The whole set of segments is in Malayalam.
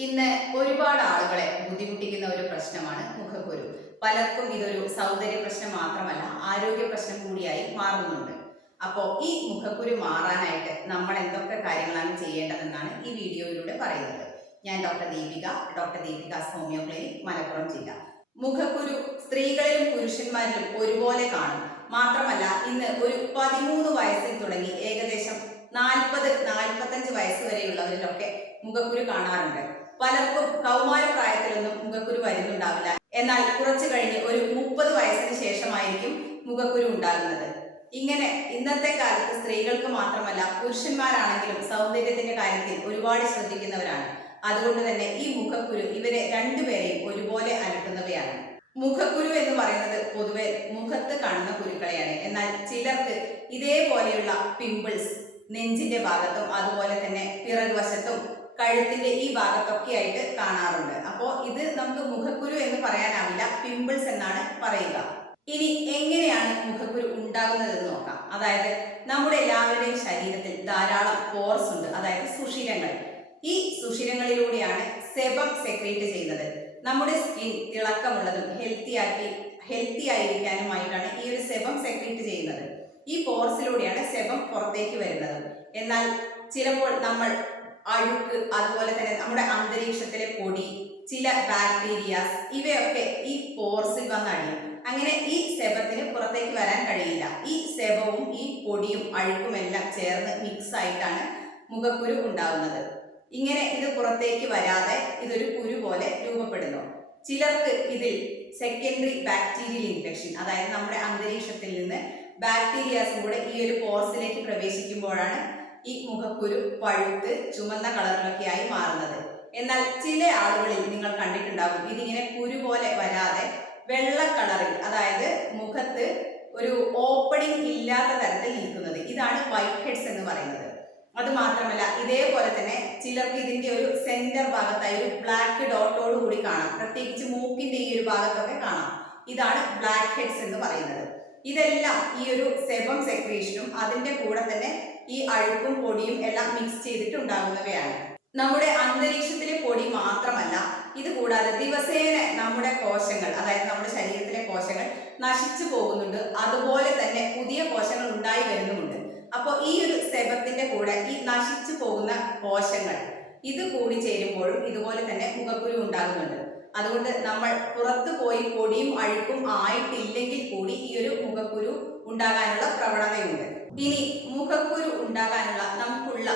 ഇന്ന് ഒരുപാട് ആളുകളെ ബുദ്ധിമുട്ടിക്കുന്ന ഒരു പ്രശ്നമാണ് മുഖക്കുരു. പലർക്കും ഇതൊരു സൗന്ദര്യ പ്രശ്നം മാത്രമല്ല ആരോഗ്യ പ്രശ്നം കൂടിയായി മാറുന്നുണ്ട്. അപ്പോൾ ഈ മുഖക്കുരു മാറാനായിട്ട് നമ്മൾ എന്തൊക്കെ കാര്യങ്ങളാണ് ചെയ്യേണ്ടതെന്നാണ് ഈ വീഡിയോയിലൂടെ പറയുന്നത്. ഞാൻ doctor Deepika doctor Deepika homeo clinic Malappuram ജില്ല. മുഖക്കുരു സ്ത്രീകളിലും പുരുഷന്മാരിലും ഒരുപോലെ കാണും. മാത്രമല്ല ഇന്ന് ഒരു പതിമൂന്ന് വയസ്സിൽ തുടങ്ങി ഏകദേശം നാൽപ്പത് നാൽപ്പത്തഞ്ച് വയസ്സ് വരെയുള്ളവരിലൊക്കെ മുഖക്കുരു കാണാറുണ്ട്. പലർക്കും കൗമാര പ്രായത്തിലൊന്നും മുഖക്കുരു വരുന്നുണ്ടാവില്ല. എന്നാൽ കുറച്ചു കഴിഞ്ഞ് ഒരു മുപ്പത് വയസ്സിന് ശേഷമായിരിക്കും മുഖക്കുരു ഉണ്ടാകുന്നത്. ഇങ്ങനെ ഇന്നത്തെ കാലത്ത് സ്ത്രീകൾക്ക് മാത്രമല്ല പുരുഷന്മാരാണെങ്കിലും സൗന്ദര്യത്തിന്റെ കാര്യത്തിൽ ഒരുപാട് ശ്രദ്ധിക്കുന്നവരാണ്. അതുകൊണ്ട് തന്നെ ഈ മുഖക്കുരു ഇവരെ രണ്ടുപേരെയും ഒരുപോലെ അലട്ടുന്നവയാണ്. മുഖക്കുരു എന്ന് പറയുന്നത് പൊതുവെ മുഖത്ത് കാണുന്ന കുരുക്കളെയാണ്. എന്നാൽ ചിലർക്ക് ഇതേപോലെയുള്ള പിമ്പിൾസ് നെഞ്ചിന്റെ ഭാഗത്തും അതുപോലെ തന്നെ പിറകുവശത്തും കഴുത്തിന്റെ ഈ ഭാഗത്തൊക്കെ ആയിട്ട് കാണാറുണ്ട്. അപ്പോൾ ഇത് നമുക്ക് മുഖക്കുരു എന്ന് പറയാനാവില്ല പിമ്പിൾസ് എന്നാണ് പറയുക. ഇനി എങ്ങനെയാണ് മുഖക്കുരു ഉണ്ടാകുന്നതെന്ന് നോക്കാം. അതായത് നമ്മുടെ എല്ലാവരുടെയും ശരീരത്തിൽ ധാരാളം പോർസ് ഉണ്ട് അതായത് സുഷിരങ്ങൾ. ഈ സുഷിരങ്ങളിലൂടെയാണ് സെബം സെക്രീറ്റ് ചെയ്യുന്നത്. നമ്മുടെ സ്കിൻ തിളക്കമുള്ളതും ഹെൽത്തി ആക്കി ഹെൽത്തി ആയിരിക്കാനുമായിട്ടാണ് ഈ ഒരു സെബം സെക്രീറ്റ് ചെയ്യുന്നത്. ഈ പോർസിലൂടെയാണ് സെബം പുറത്തേക്ക് വരുന്നത്. എന്നാൽ ചിലപ്പോൾ നമ്മൾ അഴുക്ക് അതുപോലെ തന്നെ നമ്മുടെ അന്തരീക്ഷത്തിലെ പൊടി ചില ബാക്ടീരിയാസ് ഇവയൊക്കെ ഈ പോർസിൽ വന്നടിയും അങ്ങനെ ഈ സെബത്തിന് പുറത്തേക്ക് വരാൻ കഴിയില്ല. ഈ സെബവും ഈ പൊടിയും അഴുക്കും എല്ലാം ചേർന്ന് മിക്സ് ആയിട്ടാണ് മുഖക്കുരു ഉണ്ടാകുന്നത് ഇങ്ങനെ ഇത് പുറത്തേക്ക് വരാതെ ഇതൊരു കുരു പോലെ രൂപപ്പെടുന്നു. ചിലർക്ക് ഇതിൽ സെക്കൻഡറി ബാക്ടീരിയൽ ഇൻഫെക്ഷൻ അതായത് നമ്മുടെ അന്തരീക്ഷത്തിൽ നിന്ന് ബാക്ടീരിയാസും കൂടെ ഈ ഒരു പോർസിലേക്ക് പ്രവേശിക്കുമ്പോഴാണ് ഈ മുഖക്കുരു പഴുത്ത് ചുമന്ന കളറിലൊക്കെ ആയി മാറുന്നത്. എന്നാൽ ചില ആളുകളിൽ നിങ്ങൾ കണ്ടിട്ടുണ്ടാകും ഇതിങ്ങനെ കുരു പോലെ വരാതെ വെള്ള കളറിൽ അതായത് മുഖത്ത് ഒരു ഓപ്പണിംഗ് ഇല്ലാത്ത തരത്തിൽ നിൽക്കുന്നത്. ഇതാണ് വൈറ്റ് ഹെഡ്സ് എന്ന് പറയുന്നത്. അത് മാത്രമല്ല ഇതേപോലെ തന്നെ ചിലർക്ക് ഇതിന്റെ ഒരു സെന്റർ ഭാഗത്തായി ഒരു ബ്ലാക്ക് ഡോട്ടോട് കൂടി കാണാം. പ്രത്യേകിച്ച് മൂക്കിന്റെ ഈ ഒരു ഭാഗത്തൊക്കെ കാണാം. ഇതാണ് ബ്ലാക്ക് ഹെഡ്സ് എന്ന് പറയുന്നത്. ഇതെല്ലാം ഈ ഒരു അതിന്റെ കൂടെ തന്നെ ഈ അഴുക്കും പൊടിയും എല്ലാം മിക്സ് ചെയ്തിട്ട് ഉണ്ടാകുന്നവയാണ് നമ്മുടെ അന്തരീക്ഷത്തിലെ പൊടി മാത്രമല്ല ഇത് കൂടാതെ ദിവസേന നമ്മുടെ കോശങ്ങൾ അതായത് നമ്മുടെ ശരീരത്തിലെ കോശങ്ങൾ നശിച്ചു പോകുന്നുണ്ട്. അതുപോലെ തന്നെ പുതിയ കോശങ്ങൾ ഉണ്ടായി വരുന്നുമുണ്ട്. അപ്പോൾ ഈ ഒരു സെബത്തിന്റെ കൂടെ ഈ നശിച്ചു പോകുന്ന കോശങ്ങൾ ഇത് കൂടി ചേരുമ്പോഴും ഇതുപോലെ തന്നെ മുഖക്കുരു ഉണ്ടാകുന്നുണ്ട്. അതുകൊണ്ട് നമ്മൾ പുറത്തു പോയി പൊടിയും അഴുക്കും ആയിട്ടില്ലെങ്കിൽ കൂടി ഈ ഒരു മുഖക്കുരു ഉണ്ടാകാനുള്ള പ്രവണതയുണ്ട്. ഇനി മുഖക്കുരു ഉണ്ടാകാനുള്ള നമുക്കുള്ള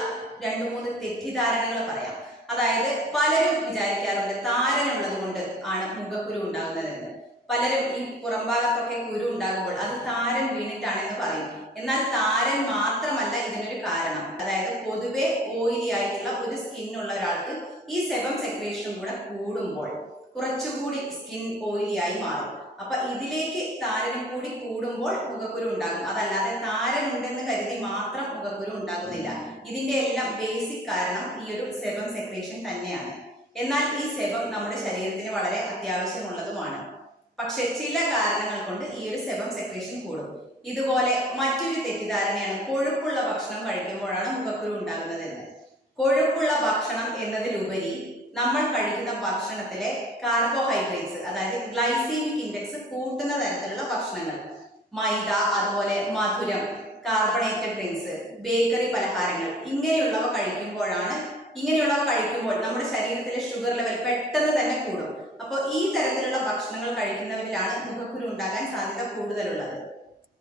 രണ്ടു മൂന്ന് തെറ്റിദ്ധാരണകൾ പറയാം. അതായത് പലരും വിചാരിക്കാറുണ്ട് താരനുള്ളത് കൊണ്ട് ആണ് മുഖക്കുരു ഉണ്ടാകുന്നതെന്ന്. പലരും ഈ പുറംഭാഗത്തൊക്കെ കുരു ഉണ്ടാകുമ്പോൾ അത് താരൻ വീണിട്ടാണെന്ന് പറയും. എന്നാൽ താരൻ മാത്രമല്ല ഇതിനൊരു കാരണം. അതായത് പൊതുവെ ഓയിലി ആയിട്ടുള്ള ഒരു സ്കിൻ ഉള്ള ഒരാൾക്ക് ഈ സെബം സെക്രേഷനും കൂടെ കൂടുമ്പോൾ കുറച്ചുകൂടി സ്കിൻ ഓയിലി ആയി മാറും. അപ്പൊ ഇതിലേക്ക് താരനും കൂടി കൂടുമ്പോൾ മുഖക്കുരു ഉണ്ടാകും. അതല്ലാതെ താരൻ ഉണ്ടെന്ന് കരുതി മാത്രം മുഖക്കുരു ഉണ്ടാകുന്നില്ല. ഇതിന്റെ എല്ലാം ബേസിക് കാരണം ഈ ഒരു സെബം സെക്രേഷൻ തന്നെയാണ്. എന്നാൽ ഈ സെബം നമ്മുടെ ശരീരത്തിന് വളരെ അത്യാവശ്യമുള്ളതുമാണ്. പക്ഷെ ചില കാരണങ്ങൾ കൊണ്ട് ഈ ഒരു സെബം സെക്രേഷൻ കൂടും. ഇതുപോലെ മറ്റൊരു തെറ്റിദ്ധാരണയാണ് കൊഴുപ്പുള്ള ഭക്ഷണം കഴിക്കുമ്പോഴാണ് മുഖക്കുരു ഉണ്ടാകുന്നതെന്ന്. നമ്മൾ കഴിക്കുന്ന ഭക്ഷണത്തിലെ കാർബോഹൈഡ്രേറ്റ്സ് അതായത് ഗ്ലൈസീമിക് ഇൻഡെക്സ് കൂട്ടുന്ന തരത്തിലുള്ള ഭക്ഷണങ്ങൾ. മൈദ അതുപോലെ മധുരം കാർബണേറ്റഡ് ഡ്രിങ്ക്സ് ബേക്കറി പലഹാരങ്ങൾ ഇങ്ങനെയുള്ളവ കഴിക്കുമ്പോഴാണ് ഇങ്ങനെയുള്ളവ കഴിക്കുമ്പോൾ നമ്മുടെ ശരീരത്തിലെ ഷുഗർ ലെവൽ പെട്ടെന്ന് തന്നെ കൂടും. അപ്പോൾ ഈ തരത്തിലുള്ള ഭക്ഷണങ്ങൾ കഴിക്കുന്നവരിലാണ് മുഖക്കുരു ഉണ്ടാകാൻ സാധ്യത കൂടുതലുള്ളത്.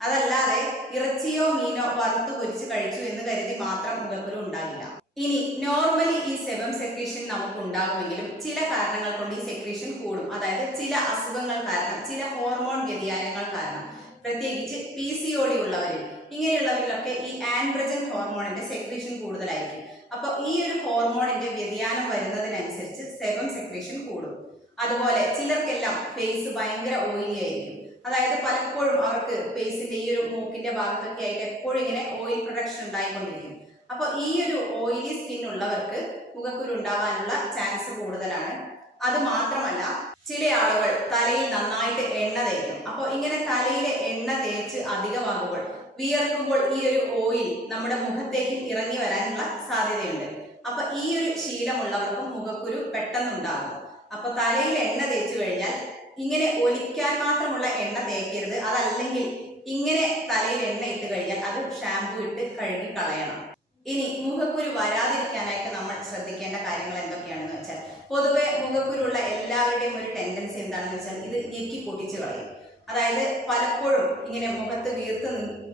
അതല്ലാതെ ഇറച്ചിയോ മീനോ വറുത്ത് പൊരിച്ച് കഴിച്ചു എന്ന് കരുതി മാത്രം മുഖക്കുരു ഉണ്ടാകില്ല. ഇനി നോർമലി ഈ സെബം സെക്രീഷൻ നമുക്ക് ഉണ്ടാകുമെങ്കിലും ചില കാരണങ്ങൾ കൊണ്ട് ഈ സെക്രീഷൻ കൂടും. അതായത് ചില അസുഖങ്ങൾ കാരണം ചില ഹോർമോൺ വ്യതിയാനങ്ങൾ കാരണം. പ്രത്യേകിച്ച് പി സി ഒ ഡി ഉള്ളവരിൽ. ഇങ്ങനെയുള്ളവരിലൊക്കെ ഈ ആൻഡ്രജൻ ഹോർമോണിന്റെ സെക്രീഷൻ കൂടുതലായിരിക്കും. അപ്പോൾ ഈ ഒരു ഹോർമോണിന്റെ വ്യതിയാനം വരുന്നതിനനുസരിച്ച് സെബം സെക്രീഷൻ കൂടും. അതുപോലെ ചിലർക്കെല്ലാം ഫേസ് ഭയങ്കര ഓയിലി ആയിരിക്കും. അതായത് പലപ്പോഴും അവർക്ക് ഫേസിന്റെ ഈ ഒരു മൂക്കിന്റെ ഭാഗത്തൊക്കെ ആയിട്ട് എപ്പോഴും ഇങ്ങനെ ഓയിൽ പ്രൊഡക്ഷൻ ഉണ്ടായിക്കൊണ്ടിരിക്കും. അപ്പോൾ ഈ ഒരു ഓയിലി സ്കിൻ ഉള്ളവർക്ക് മുഖക്കുരു ഉണ്ടാവാനുള്ള ചാൻസ് കൂടുതലാണ്. അത് മാത്രമല്ല ചില ആളുകൾ തലയിൽ നന്നായിട്ട് എണ്ണ തേക്കും. അപ്പോൾ ഇങ്ങനെ തലയിലെ എണ്ണ തേച്ച് അധികമാകുമ്പോൾ വിയർക്കുമ്പോൾ ഈ ഒരു ഓയിൽ നമ്മുടെ മുഖത്തേക്ക് ഇറങ്ങി വരാനുള്ള സാധ്യതയുണ്ട്. അപ്പൊ ഈ ഒരു ശീലമുള്ളവർക്കും മുഖക്കുരു പെട്ടെന്നുണ്ടാകും. അപ്പൊ തലയിൽ എണ്ണ തേച്ചു കഴിഞ്ഞാൽ ഇങ്ങനെ ഒലിക്കാൻ മാത്രമുള്ള എണ്ണ തേക്കരുത്. അതല്ലെങ്കിൽ ഇങ്ങനെ തലയിൽ എണ്ണ ഇട്ട് കഴിഞ്ഞാൽ അത് ഷാമ്പു ഇട്ട് കഴുകി കളയണം. ഇനി മുഖക്കുരു വരാതിരിക്കാനായിട്ട് നമ്മൾ ശ്രദ്ധിക്കേണ്ട കാര്യങ്ങൾ എന്തൊക്കെയാണെന്ന് വെച്ചാൽ പൊതുവെ മുഖക്കുരുള്ള എല്ലാവരുടെയും ഒരു ടെൻഡൻസി എന്താണെന്ന് വെച്ചാൽ ഇത് ഞെക്കി പൊട്ടിച്ചു കളയും. അതായത് പലപ്പോഴും ഇങ്ങനെ മുഖത്ത് വീർത്ത്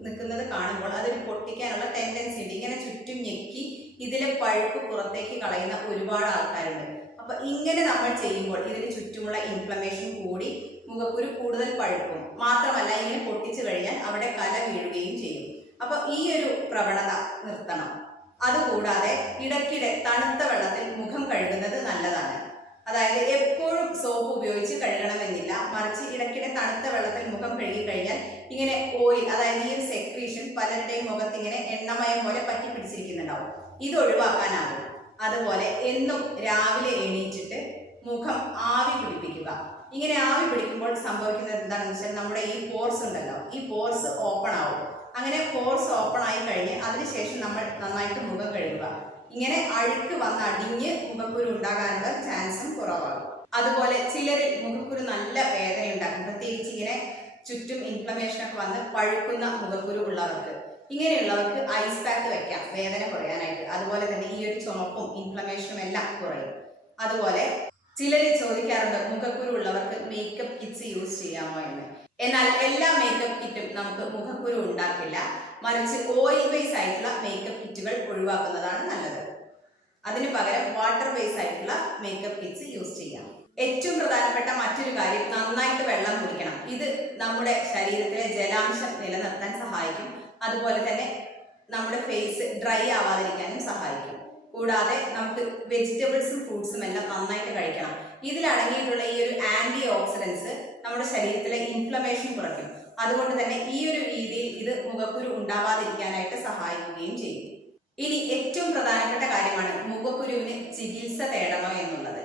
നിൽക്കുന്നത് കാണുമ്പോൾ അതൊരു പൊട്ടിക്കാനുള്ള ടെൻഡൻസി ഉണ്ട്. ഇങ്ങനെ ചുറ്റും ഞെക്കി ഇതിലെ പഴുപ്പ് പുറത്തേക്ക് കളയുന്ന ഒരുപാട് ആൾക്കാരുണ്ട്. അപ്പൊ ഇങ്ങനെ നമ്മൾ ചെയ്യുമ്പോൾ ഇതിന് ചുറ്റുമുള്ള ഇൻഫ്ലമേഷൻ കൂടി മുഖക്കുരു കൂടുതൽ പഴുക്കും. മാത്രമല്ല ഇങ്ങനെ പൊട്ടിച്ചു കഴിഞ്ഞാൽ അവിടെ കല വീഴുകയും ചെയ്യും. അപ്പൊ ഈ ഒരു പ്രവണത നിർത്തണം. അതുകൂടാതെ ഇടയ്ക്കിടെ തണുത്ത വെള്ളത്തിൽ മുഖം കഴുകുന്നത് നല്ലതാണ്. അതായത് എപ്പോഴും സോപ്പ് ഉപയോഗിച്ച് കഴുകണമെന്നില്ല. മറിച്ച് ഇടയ്ക്കിടെ തണുത്ത വെള്ളത്തിൽ മുഖം കഴുകി കഴിഞ്ഞാൽ ഇങ്ങനെ ഓയിൽ അതായത് ഈ ഒരു സെക്രീഷൻ പലരുടെയും മുഖത്ത് ഇങ്ങനെ എണ്ണമയം പോലെ പറ്റി പിടിച്ചിരിക്കുന്നുണ്ടാവും. ഇത് ഒഴിവാക്കാനാകും. അതുപോലെ എന്നും രാവിലെ എണീറ്റിട്ട് മുഖം ആവി പിടിപ്പിക്കുക. ഇങ്ങനെ ആവി പിടിക്കുമ്പോൾ സംഭവിക്കുന്നത് എന്താണെന്ന് വെച്ചാൽ നമ്മുടെ ഈ പോർസ് ഉണ്ടല്ലോ ഈ പോർസ് ഓപ്പൺ ആവും. അങ്ങനെ പോർസ് ഓപ്പൺ ആയി കഴിഞ്ഞ് അതിനുശേഷം നമ്മൾ നന്നായിട്ട് മുഖം കഴുകുക. ഇങ്ങനെ അഴുക്ക് വന്ന് അടിഞ്ഞ് മുഖക്കുരു ഉണ്ടാകാനുള്ള ചാൻസും കുറവാകും അതുപോലെ ചിലരിൽ മുഖക്കുരു നല്ല വേദന ഉണ്ടാക്കും. പ്രത്യേകിച്ച് ഇങ്ങനെ ചുറ്റും ഇൻഫ്ലമേഷൻ ഒക്കെ വന്ന് പഴുക്കുന്ന മുഖക്കുരു ഉള്ളവർക്ക്. ഇങ്ങനെയുള്ളവർക്ക് ഐസ് പാക്ക് വെക്കാം വേദന കുറയാനായിട്ട്. അതുപോലെ തന്നെ ഈ ഒരു ചുമപ്പും ഇൻഫ്ലമേഷനും എല്ലാം കുറയും. അതുപോലെ ചിലർ ചോദിക്കാറുണ്ട് മുഖക്കുരു ഉള്ളവർക്ക് മേക്കപ്പ് കിറ്റ്സ് യൂസ് ചെയ്യാമോ എന്ന്. എന്നാൽ എല്ലാ മേക്കപ്പ് കിറ്റും നമുക്ക് മുഖക്കുരു ഉണ്ടാക്കില്ല. മറിച്ച് ഓയിൽ ബേസ് ആയിട്ടുള്ള മേക്കപ്പ് കിറ്റുകൾ ഒഴിവാക്കുന്നതാണ് നല്ലത്. അതിന് പകരം വാട്ടർ ബേസ് ആയിട്ടുള്ള മേക്കപ്പ് കിറ്റ്സ് യൂസ് ചെയ്യാം. ഏറ്റവും പ്രധാനപ്പെട്ട മറ്റൊരു കാര്യം നന്നായിട്ട് വെള്ളം കുടിക്കണം. ഇത് നമ്മുടെ ശരീരത്തിലെ ജലാംശം നിലനിർത്താൻ സഹായിക്കും. അതുപോലെ തന്നെ നമ്മുടെ ഫേസ് ഡ്രൈ ആവാതിരിക്കാനും സഹായിക്കും. കൂടാതെ നമുക്ക് വെജിറ്റബിൾസും ഫ്രൂട്ട്സും എല്ലാം നന്നായിട്ട് കഴിക്കണം. ഇതിൽ അടങ്ങിയിട്ടുള്ള ഈ ഒരു ആന്റി ഓക്സിഡൻസ് നമ്മുടെ ശരീരത്തിലെ ഇൻഫ്ലമേഷൻ കുറയ്ക്കും. അതുകൊണ്ട് തന്നെ ഈ ഒരു രീതിയിൽ ഇത് മുഖക്കുരു ഉണ്ടാവാതിരിക്കാനായിട്ട് സഹായിക്കുകയും ചെയ്യും. ഇനി ഏറ്റവും പ്രധാനപ്പെട്ട കാര്യമാണ് മുഖക്കുരുവിന് ചികിത്സ തേടണോ എന്നുള്ളത്.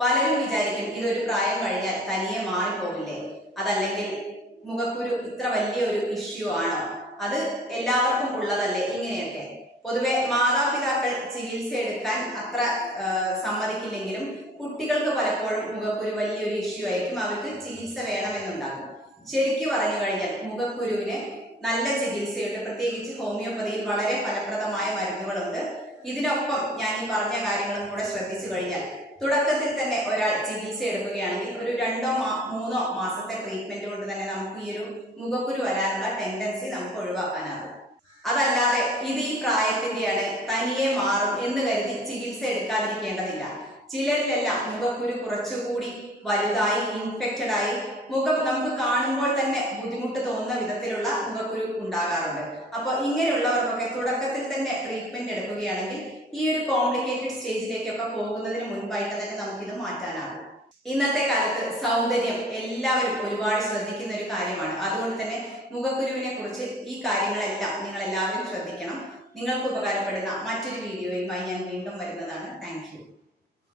പലരും വിചാരിക്കും ഇതൊരു പ്രായം കഴിഞ്ഞാൽ തനിയെ മാറിപ്പോകില്ലേ അതല്ലെങ്കിൽ മുഖക്കുരു ഇത്ര വലിയ ഒരു ഇഷ്യൂ ആണോ? അത് എല്ലാവർക്കും ഉള്ളതല്ലേ ഇങ്ങനെയൊക്കെ. പൊതുവെ മാതാപിതാക്കൾ ചികിത്സ എടുക്കാൻ അത്ര സമ്മതിക്കില്ലെങ്കിലും കുട്ടികൾക്ക് പലപ്പോഴും മുഖക്കുരു വലിയൊരു ഇഷ്യൂ ആയിരിക്കും. അവർക്ക് ചികിത്സ വേണമെന്നുണ്ടാകും. ശരിക്കു പറഞ്ഞു കഴിഞ്ഞാൽ മുഖക്കുരുവിന് നല്ല ചികിത്സയുണ്ട്. പ്രത്യേകിച്ച് ഹോമിയോപ്പതിയിൽ വളരെ ഫലപ്രദമായ മരുന്നുകളുണ്ട്. ഇതിനൊപ്പം ഞാൻ ഈ പറഞ്ഞ കാര്യങ്ങളും കൂടെ ശ്രദ്ധിച്ചു കഴിഞ്ഞാൽ തുടക്കത്തിൽ തന്നെ ഒരാൾ ചികിത്സ എടുക്കുകയാണെങ്കിൽ ഒരു രണ്ടോ മൂന്നോ മാസത്തെ ട്രീറ്റ്മെന്റ് കൊണ്ട് തന്നെ നമുക്ക് ഈ ഒരു മുഖക്കുരു വരാനുള്ള ടെൻഡൻസി നമുക്ക് ഒഴിവാക്കാനാകും. അതല്ലാതെ ഇത് ഈ പ്രായത്തിന്റെയാണ് തനിയെ മാറും എന്ന് കരുതി ചികിത്സ എടുക്കാതിരിക്കേണ്ടതില്ല. ചിലരിലെല്ലാം മുഖക്കുരു കുറച്ചുകൂടി വലുതായി ഇൻഫെക്റ്റഡ് ആയി മുഖം നമുക്ക് കാണുമ്പോൾ തന്നെ ബുദ്ധിമുട്ട് തോന്നുന്ന വിധത്തിലുള്ള മുഖക്കുരു ഉണ്ടാകാറുണ്ട്. അപ്പോൾ ഇങ്ങനെയുള്ളവർക്കൊക്കെ തുടക്കത്തിൽ തന്നെ ട്രീറ്റ്മെന്റ് എടുക്കുകയാണെങ്കിൽ ഈ ഒരു കോംപ്ലിക്കേറ്റഡ് സ്റ്റേജിലേക്കൊക്കെ പോകുന്നതിന് മുൻപായിട്ട് തന്നെ നമുക്കിത് മാറ്റാനാകും. ഇന്നത്തെ കാലത്ത് സൗന്ദര്യം എല്ലാവരും ഒരുപാട് ശ്രദ്ധിക്കുന്ന ഒരു കാര്യമാണ്. അതുകൊണ്ട് തന്നെ മുഖക്കുരുവിനെ കുറിച്ച് ഈ കാര്യങ്ങളെല്ലാം നിങ്ങൾ എല്ലാവരും ശ്രദ്ധിക്കണം. നിങ്ങൾക്ക് ഉപകാരപ്പെടുന്ന മറ്റൊരു വീഡിയോയുമായി ഞാൻ വീണ്ടും വരുന്നതാണ്. താങ്ക്